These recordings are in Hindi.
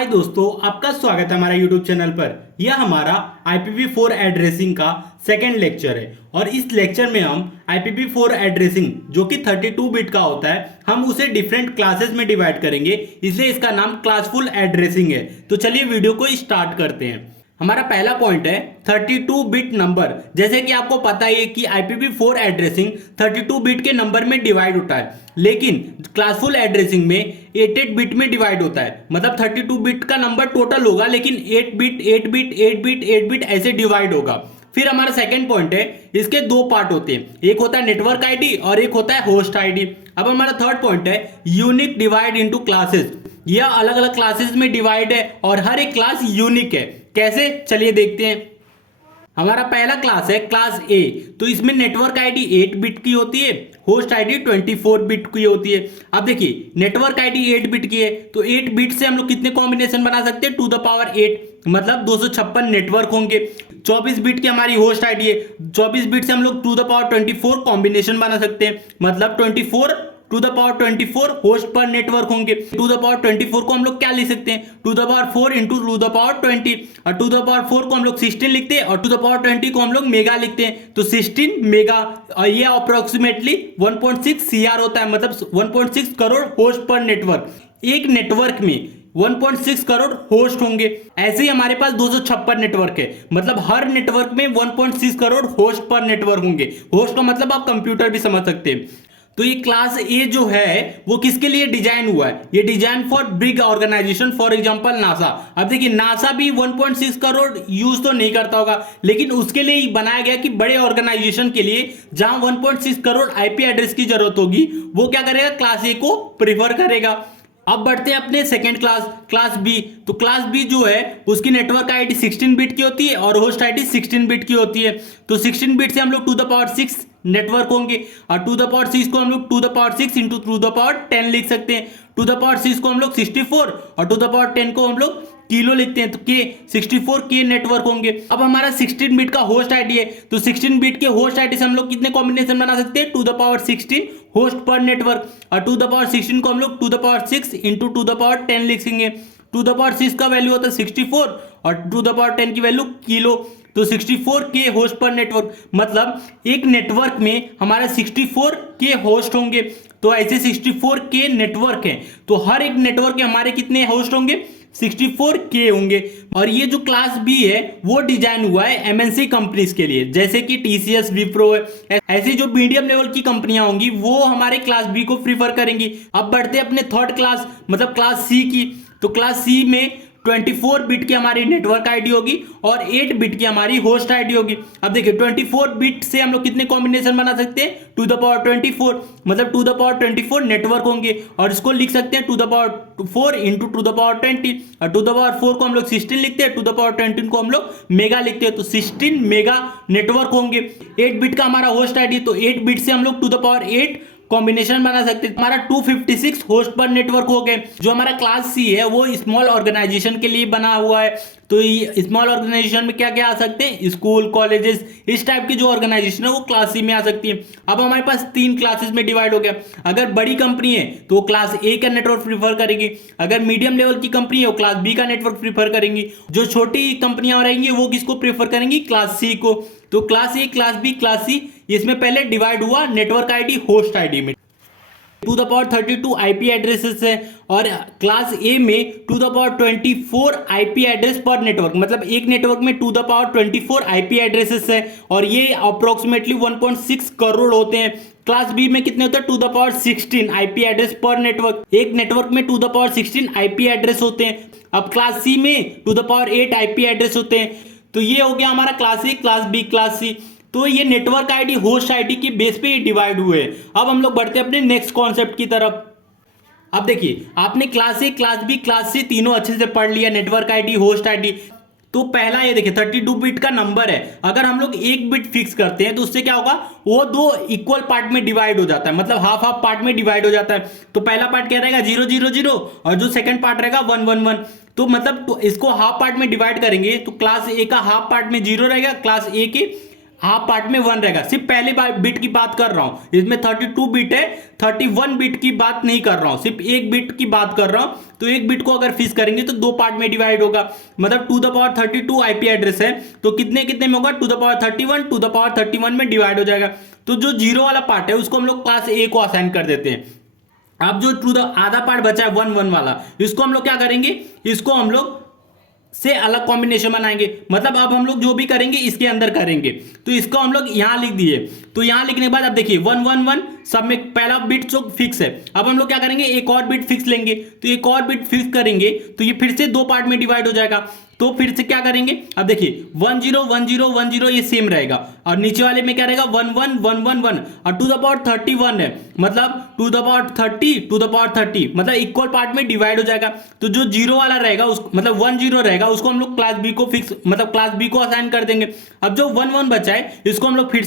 हाय दोस्तों, आपका स्वागत है हमारा यूट्यूब चैनल पर। यह हमारा IPv4 एड्रेसिंग का सेकेंड लेक्चर है और इस लेक्चर में हम IPv4 एड्रेसिंग जो कि 32 बिट का होता है, हम उसे डिफरेंट क्लासेस में डिवाइड करेंगे, इसलिए इसका नाम क्लासफुल एड्रेसिंग है। तो चलिए वीडियो को स्टार्ट करते हैं। हमारा पहला पॉइंट है 32 बिट नंबर। जैसे कि आपको पता है कि IPv4 एड्रेसिंग 32 बिट के नंबर में डिवाइड होता है, लेकिन क्लासफुल एड्रेसिंग में 88 बिट में डिवाइड होता है। मतलब 32 बिट का नंबर टोटल होगा, लेकिन 8 बिट 8 बिट 8 बिट 8 बिट ऐसे डिवाइड होगा। फिर हमारा सेकंड पॉइंट है, इसके दो पार्ट होते हैं, एक होता है नेटवर्क आईडी और एक होता है होस्ट आईडी। अब हमारा थर्ड पॉइंट है यूनिक डिवाइड इनटू क्लासेस। यह अलग अलग क्लासेस में डिवाइड है और हर एक क्लास यूनिक है। कैसे, चलिए देखते हैं। हमारा पहला क्लास है क्लास ए। तो इसमें नेटवर्क आईडी 8 बिट की होती है, होस्ट आईडी 24 बिट की होती है। अब देखिए, नेटवर्क आईडी 8 बिट की है, तो 8 बिट से हम लोग कितने कॉम्बिनेशन बना सकते हैं, टू द पावर 8, मतलब 256 नेटवर्क होंगे। 24 बिट की हमारी होस्ट आईडी है, 24 बिट से हम लोग टू द पावर 24 कॉम्बिनेशन बना सकते हैं, मतलब 24 to the power 24 host per network होंगे। टू द पावर 24 को हम लोग क्या लिख सकते हैं, to the power 4 into to the power 20, और टू द पावर 4 को हम लोग 16 लिखते हैं और टू द पावर 20 को हम लोग मेगा लिखते हैं। तो 16 मेगा, और ये अप्रोक्सीमेटली 1.6 CR होता है, मतलब 1.6 करोड़ होस्ट पर नेटवर्क। एक नेटवर्क में 1.6 करोड़ होस्ट होंगे। ऐसे ही हमारे पास 256 नेटवर्क है, मतलब हर नेटवर्क में 1.6 करोड़ होस्ट पर नेटवर्क होंगे। होस्ट का मतलब आप कंप्यूटर भी समझ सकते हैं। तो ये क्लास ए जो है वो किसके लिए डिजाइन हुआ है, ये design for big organisation, for example NASA. अब देखिए, नासा भी 1.6 करोड़ यूज तो नहीं करता होगा, लेकिन उसके लिए बनाया गया कि बड़े ऑर्गेनाइजेशन के लिए जहां 1.6 करोड़ आईपी एड्रेस की जरूरत होगी, वो क्या करेगा, क्लास ए को प्रीफर करेगा। अब बढ़ते हैं अपने सेकेंड क्लास बी। तो क्लास बी जो है उसकी नेटवर्क आईडी 16 बिट की होती है और होस्ट आईडी 16 बिट की होती है। तो 16 बिट से हम लोग टू द पावर 6 नेटवर्क होंगे, और टू द पावर 6 को हम लोग to the power 6 into to the power 10 लिख सकते हैं। टू द पावर 6 को हम लोग 64 और टू द पावर 10 को हम लोग किलो लिखते हैं, तो के 64 के नेटवर्क होंगे। अब हमारा 16 बिट का होस्ट आईडी है, तो 16 बिट के होस्ट आईडी से हम लोग कितने कॉम्बिनेशन बना सकते हैं, to the power 16 host per network, और टू द पावर 16 को हम लोग to the power 6 into to the power 10 लिखेंगे। टू द पावर 6 का वैल्यू होता है 64 और टू द पावर 10 की वैल्यू किलो। तो 64 के होस्ट पर नेटवर्क, मतलब एक नेटवर्क में हमारा 64 के होस्ट होंगे। तो ऐसे 64 के नेटवर्क हैं, तो हर एक नेटवर्क के हमारे कितने होस्ट होंगे, 64 के होंगे। और ये जो क्लास बी है वो डिजाइन हुआ है MNC कंपनीज के लिए, जैसे कि TCS, विप्रो है। ऐसी जो मीडियम लेवल की कंपनियां होंगी वो हमारे क्लास बी को प्रीफर करेंगी। अब बढ़ते हैं अपने थर्ड क्लास, मतलब क्लास सी की। तो क्लास सी में 24 बिट की हमारी नेटवर्क आईडी होगी और 8 बिट की हमारी होस्ट आईडी होगी। अब देखिए, 24 बिट से हम लोग कितने कॉम्बिनेशन बना सकते हैं, टू द पावर 24, मतलब टू द पावर 24 नेटवर्क होंगे, और इसको लिख सकते हैं to the power 4 into to the power 20, और टू द पावर 4 को हम लोग 16 लिखते हैं, टू द पावर 20 को हम लोग मेगा लिखते हैं। तो 16 मेगा नेटवर्क होंगे। 8 बिट का हमारा होस्ट आईडी, तो 8 बिट से हम लोग टू द पावर 8 कॉम्बिनेशन बना सकते हैं। हमारा 256 होस्ट पर नेटवर्क हो गए। जो हमारा क्लास सी है वो स्मॉल ऑर्गेनाइजेशन के लिए बना हुआ है। तो स्मॉल ऑर्गेनाइजेशन में क्या क्या आ सकते हैं, स्कूल, कॉलेजेस, इस टाइप की जो ऑर्गेनाइजेशन है वो क्लास सी में आ सकती है। अब हमारे पास 3 क्लासेस में डिवाइड हो गया। अगर बड़ी कंपनी है तो वो क्लास ए का नेटवर्क प्रीफर करेगी, अगर मीडियम लेवल की कंपनी है वो क्लास बी का नेटवर्क प्रीफर करेंगी, जो छोटी कंपनियां रहेंगी वो किसको प्रीफर करेंगी, क्लास सी को। तो class A, class B, class C, इसमें पहले डिवाइड हुआ नेटवर्क आईडी होस्ट आईडी में। To the power 32 IP addresses है, और क्लास ए में to the power 24 IP address per network, मतलब एक नेटवर्क में to the power 24 IP addresses है, और ये अप्रोक्सीमेटली 1.6 करोड़ होते हैं। क्लास बी में कितने होते हैं, to the power 16 IP address per network, एक नेटवर्क में to the power 16 IP address होते हैं। अब क्लास सी में to the power 8 IP address होते हैं। तो ये हो गया हमारा class A, class B, class C. तो ये नेटवर्क आईडी होस्ट आईडी के बेस पे डिवाइड हुए। अब हम लोग बढ़ते हैं अपने नेक्स्ट कॉन्सेप्ट की तरफ। अब देखिए, आपने class A, class B, class C तीनों अच्छे से पढ़ लिया, नेटवर्क आईडी, होस्ट आईडी। तो पहला ये देखिए 32 बिट का नंबर है, अगर हम लोग 1 बिट फिक्स करते हैं तो उससे क्या होगा, वो 2 इक्वल पार्ट में डिवाइड हो जाता है, मतलब हाफ हाफ पार्ट में डिवाइड हो जाता है। तो पहला पार्ट क्या रहेगा, 0 0 0, और जो सेकंड पार्ट रहेगा 1 1 1। तो मतलब इसको हाफ पार्ट में डिवाइड करेंगे तो क्लास ए का हाफ पार्ट में 0 रहेगा, क्लास ए के हाफ पार्ट में 1 रहेगा। सिर्फ पहले बिट की बात कर रहा हूं, इसमें 32 बिट है, 31 बिट की बात नहीं कर रहा हूं, सिर्फ एक बिट की बात कर रहा हूं। तो एक बिट को अगर फिक्स करेंगे तो 2 पार्ट में डिवाइड होगा, मतलब 2 आईपी एड्रेस है तो कितने कितने में होगा, 2 में डिवाइड हो जाएगा। तो जो जीरो वाला पार्ट है उसको हम लोग क्लास ए को असाइन कर देते हैं। अब जो आधा पार्ट बचा है 1 1 वाला, इसको हम लोग क्या करेंगे, इसको हम लोग से अलग कॉम्बिनेशन बनाएंगे। मतलब अब हम लोग जो भी करेंगे इसके अंदर करेंगे, तो इसको हम लोग यहां लिख दिए। तो यहां लिखने के बाद अब देखिए 1 1 1 सब में पहला बिट जो फिक्स है, अब हम लोग क्या करेंगे, एक और बिट फिक्स लेंगे। तो एक और बिट फिक्स करेंगे तो ये फिर से 2 पार्ट में डिवाइड हो जाएगा। तो फिर से क्या करेंगे, अब देखिए 1 0 1 0 1 0 ये सेम रहेगा, और नीचे वाले में क्या रहेगा 1 1 1 1 1, और 2 the power 31 है, मतलब 2 the power 30 मतलब इक्वल पार्ट में डिवाइड हो जाएगा। तो जो जीरो वाला रहेगा उस मतलब 1 0 रहेगा उसको हम लोग क्लास बी को फिक्स मतलब क्लास बी को असाइन कर देंगे। अब जो 1 1 बचा है इसको हम लोग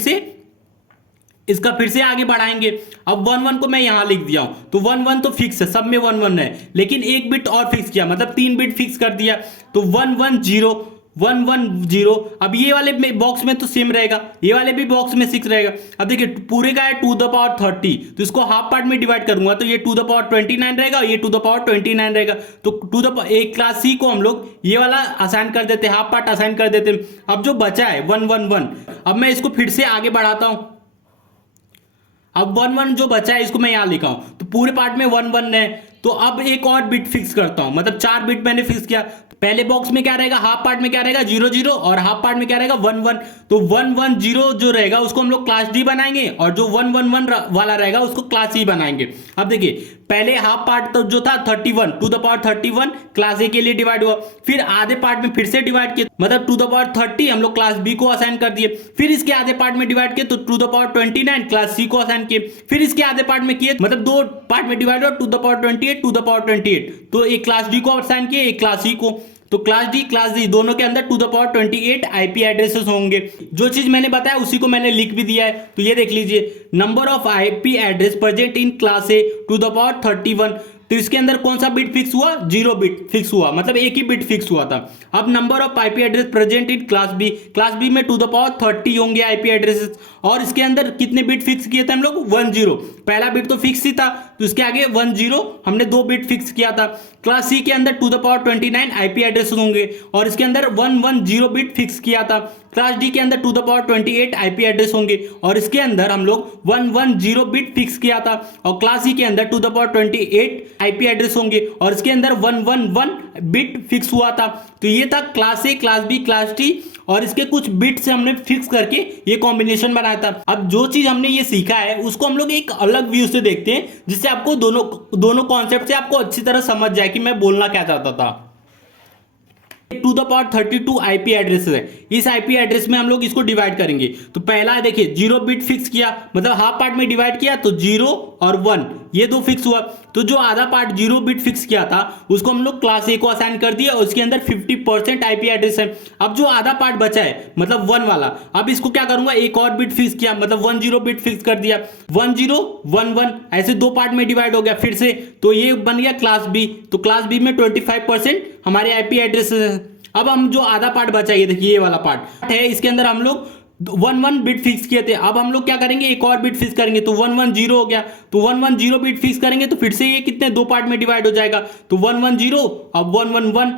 इसका फिर से आगे बढ़ाएंगे। अब 1 1 को मैं यहां लिख दिया हूं, तो 1 1 तो फिक्स है, सब में 1 1 है, लेकिन एक बिट और फिक्स किया, मतलब 3 बिट फिक्स कर दिया। तो 1 1 0 1 1 0। अब ये वाले बॉक्स में तो सेम रहेगा, ये वाले भी बॉक्स में 6 रहेगा। अब देखिए पूरे का है 2 the power 30, तो इसको हाफ पार्ट में डिवाइड करूंगा तो ये 2 the power 29 रहेगा, ये 2 the power 29 रहेगा। तो एक क्लास सी को हम लोग ये वाला असाइन कर देते हैं, हाफ पार्ट असाइन कर देते हैं। अब जो बचा है 1 1 1, अब मैं इसको फिर से आगे बढ़ाता हूं। अब 1 1 जो बचा है इसको मैं यहां लिखा हूं, तो पूरे पार्ट में 1 1 है। तो अब एक और बिट फिक्स करता हूं, मतलब 4 बिट मैंने फिक्स किया। पहले बॉक्स में क्या रहेगा, हाफ पार्ट में क्या रहेगा 0 0, और हाफ पार्ट में क्या रहेगा 1 1। तो 1 1 0 जो रहेगा उसको हम लोग क्लास डी बनाएंगे, और जो 1 1 1 वाला रहेगा उसको क्लास ई बनाएंगे। अब देखिए पहले हाफ पार्ट तो जो था 31 2 the power 31 क्लास ए के लिए डिवाइड हुआ, फिर आधे पार्ट में फिर से डिवाइड किया, मतलब 2 the power 30 हम लोग क्लास बी को असाइन कर दिए। फिर इसके आधे पार्ट में डिवाइड किए तो 2 the power 29 क्लास सी को असाइन किए। फिर इसके आधे पार्ट में किए, मतलब 2 पार्ट में डिवाइड हुआ 2 the power 28 2 the power 28, तो एक क्लास डी को असाइन किए, एक क्लास सी को। तो क्लास डी दोनों के अंदर 2 the power 28 आईपी एड्रेसेस होंगे। जो चीज मैंने बताया उसी को मैंने लिख भी दिया है, तो ये देख लीजिए, number of IP address present in class A 2 the power 31। तो इसके अंदर कौन सा बिट फिक्स हुआ, 0 बिट फिक्स हुआ, मतलब एक ही बिट फिक्स हुआ था। अब number of IP address present in class B में 2 the power 30 होंगे आईपी एड्रेसेस, और इसके अंदर कितने बिट फिक्स किए थे हम लोग 1 0। पहला बिट तो फिक्स ही था, तो इसके आगे 1 0 हमने 2 बिट फिक्स किया था। क्लास सी के अंदर 2 the power 29 आईपी एड्रेस होंगे, और इसके अंदर 1 1 0 बिट फिक्स किया था। क्लास डी के अंदर 2 the power 28 आईपी एड्रेस होंगे, और इसके अंदर हम लोग 1 1 0 बिट फिक्स किया था। और क्लास सी के अंदर 2 the power 28 आईपी एड्रेस होंगे, और इसके अंदर 1 1 1 बिट फिक्स हुआ था। तो ये था class A, class B, class D, और इसके कुछ बिट से हमने फिक्स करके ये कॉम्बिनेशन बनाया था। अब जो चीज हमने ये सीखा है उसको हम लोग एक अलग व्यू से देखते हैं, जिससे आपको दोनों कॉन्सेप्ट से आपको अच्छी तरह समझ जाए कि मैं बोलना क्या चाहता था। 2 the power 32 आईपी एड्रेस है, इस आईपी एड्रेस में हम लोग इसको डिवाइड करेंगे। तो पहला देखिए 0 बिट फिक्स किया, मतलब हाफ पार्ट में डिवाइड किया तो 0 और 1 ये 2 फिक्स हुआ। तो जो आधा पार्ट 0 बिट फिक्स किया था उसको हम लोग क्लास ए को असाइन कर दिया, और उसके अंदर 50% आईपी एड्रेस है। अब जो आधा पार्ट बचा है मतलब 1 वाला, अब इसको क्या करूंगा, एक और बिट फिक्स किया, मतलब 1 0 बिट फिक्स कर दिया, 1 0 1 1 ऐसे 2 पार्ट में डिवाइड हो गया फिर से। तो ये बन गया क्लास बी। तो क्लास बी में 25% हमारे आईपी एड्रेस है। अब हम जो आधा पार्ट बचा, ये देखिए ये वाला पार्ट है, इसके अंदर हम लोग 1 1 बिट फिक्स किए थे। अब हम लोग क्या करेंगे, एक और बिट फिक्स करेंगे, तो 1 1 0 हो गया। तो 1 1 0 बिट फिक्स करेंगे तो फिर से ये कितने 2 पार्ट में डिवाइड हो जाएगा, तो 1 1 0 अब 1 1 1।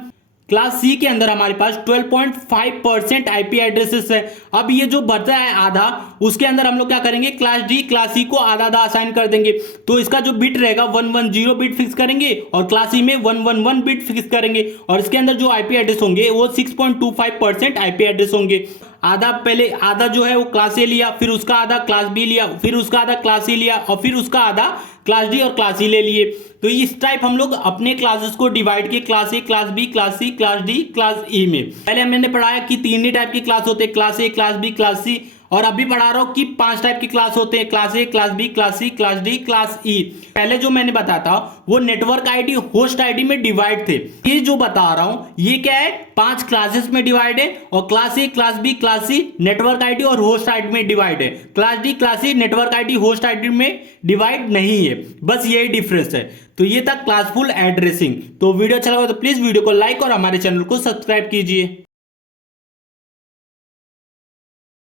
क्लास सी के अंदर हमारे पास 12.5% आईपी एड्रेसेस है। अब ये जो बचा है आधा, उसके अंदर हम लोग क्या करेंगे, क्लास डी क्लास सी को आधा आधा असाइन कर देंगे। तो इसका जो बिट रहेगा 1 1 0 बिट फिक्स करेंगे, और क्लास सी में 1 1 1 बिट फिक्स करेंगे, और इसके अंदर जो आईपी एड्रेस होंगे वो 6.25% आईपी एड्रेस होंगे। आधा पहले आधा जो है वो क्लास ए लिया, फिर उसका आधा क्लास बी लिया, फिर उसका आधा क्लास सी लिया, और फिर उसका आधा क्लास डी और क्लास सी ले लिए। तो इस टाइप हम लोग अपने क्लासेस को डिवाइड किए, class A, class B, class C, class D, class E में। पहले मैंने पढ़ाया कि 3 ही टाइप की क्लास होते हैं, class A, class B, class C, और अभी पढ़ा रहा हूं कि 5 टाइप की क्लास होते हैं, class A, class B, class C, class D, class E. पहले जो मैंने बताया था वो नेटवर्क आईडी, होस्ट आईडी में डिवाइड थे। ये जो बता रहा हूं ये क्या है, 5 क्लासेस में डिवाइड है, और class A, class B, class C network ID और होस्ट आईडी में डिवाइड है। Class D, class C network ID, host ID में डिवाइड नहीं है, बस यही डिफरेंस है। तो ये था क्लासफुल एड्रेसिंग। तो वीडियो अच्छा लगा तो प्लीज वीडियो को लाइक और हमारे चैनल को सब्सक्राइब कीजिए।